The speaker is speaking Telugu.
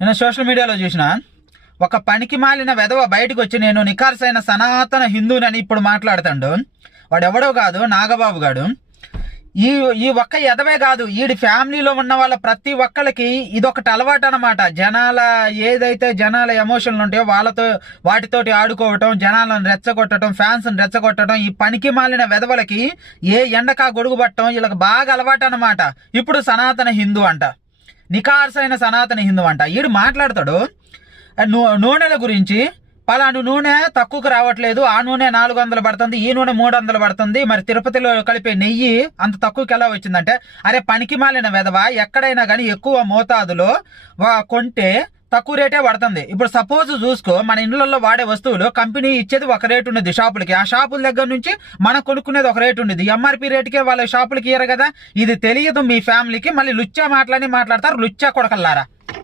నేను సోషల్ మీడియాలో చూసిన ఒక పనికి మాలిన వెధవ బయటకు వచ్చి నేను నిఖార్సైన సనాతన హిందూనని ఇప్పుడు మాట్లాడుతాడు. వాడు ఎవడో కాదు, నాగబాబు గాడు. ఈ ఒక్క ఎదవే కాదు, ఈడి ఫ్యామిలీలో ఉన్న వాళ్ళ ప్రతి ఒక్కరికి ఇదొకటి అలవాటు అనమాట. జనాల ఎమోషన్లు ఉంటాయో వాటితోటి ఆడుకోవటం, జనాలను రెచ్చగొట్టడం, ఫ్యాన్స్ని రెచ్చగొట్టడం. ఈ పనికి మాలిన వెధవలకి ఏ ఎండకా గొడుగు పట్టడం వీళ్ళకి బాగా అలవాటు అనమాట. ఇప్పుడు సనాతన హిందూ అంట, నిఖార్సైన సనాతన హిందూ అంట. ఈడు మాట్లాడతాడు నూనెల గురించి. పలాను నూనె తక్కువకు రావట్లేదు, ఆ నూనె 400 పడుతుంది, ఈ నూనె 300 పడుతుంది, మరి తిరుపతిలో కలిపే నెయ్యి అంత తక్కువకి ఎలా వచ్చిందంటే, అరే పనికి మాలిన వెధవ, ఎక్కడైనా కానీ ఎక్కువ మోతాదులో కొంటే తక్కువ రేటే పడుతుంది. ఇప్పుడు సపోజ్ చూసుకో, మన ఇండ్లలో వాడే వస్తువులు కంపెనీ ఇచ్చేది ఒక రేటు ఉండేది షాపులకి, ఆ షాపుల దగ్గర నుంచి మనం కొనుక్కునేది ఒక రేటు ఉండేది. ఎంఆర్పి రేటుకే వాళ్ళ షాపులకి ఇయ్యరు కదా. ఇది తెలియదు మీ ఫ్యామిలీకి, మళ్ళీ లుచ్చా మాట్లాడతారు, లుచ్చా కొడకల్లారా.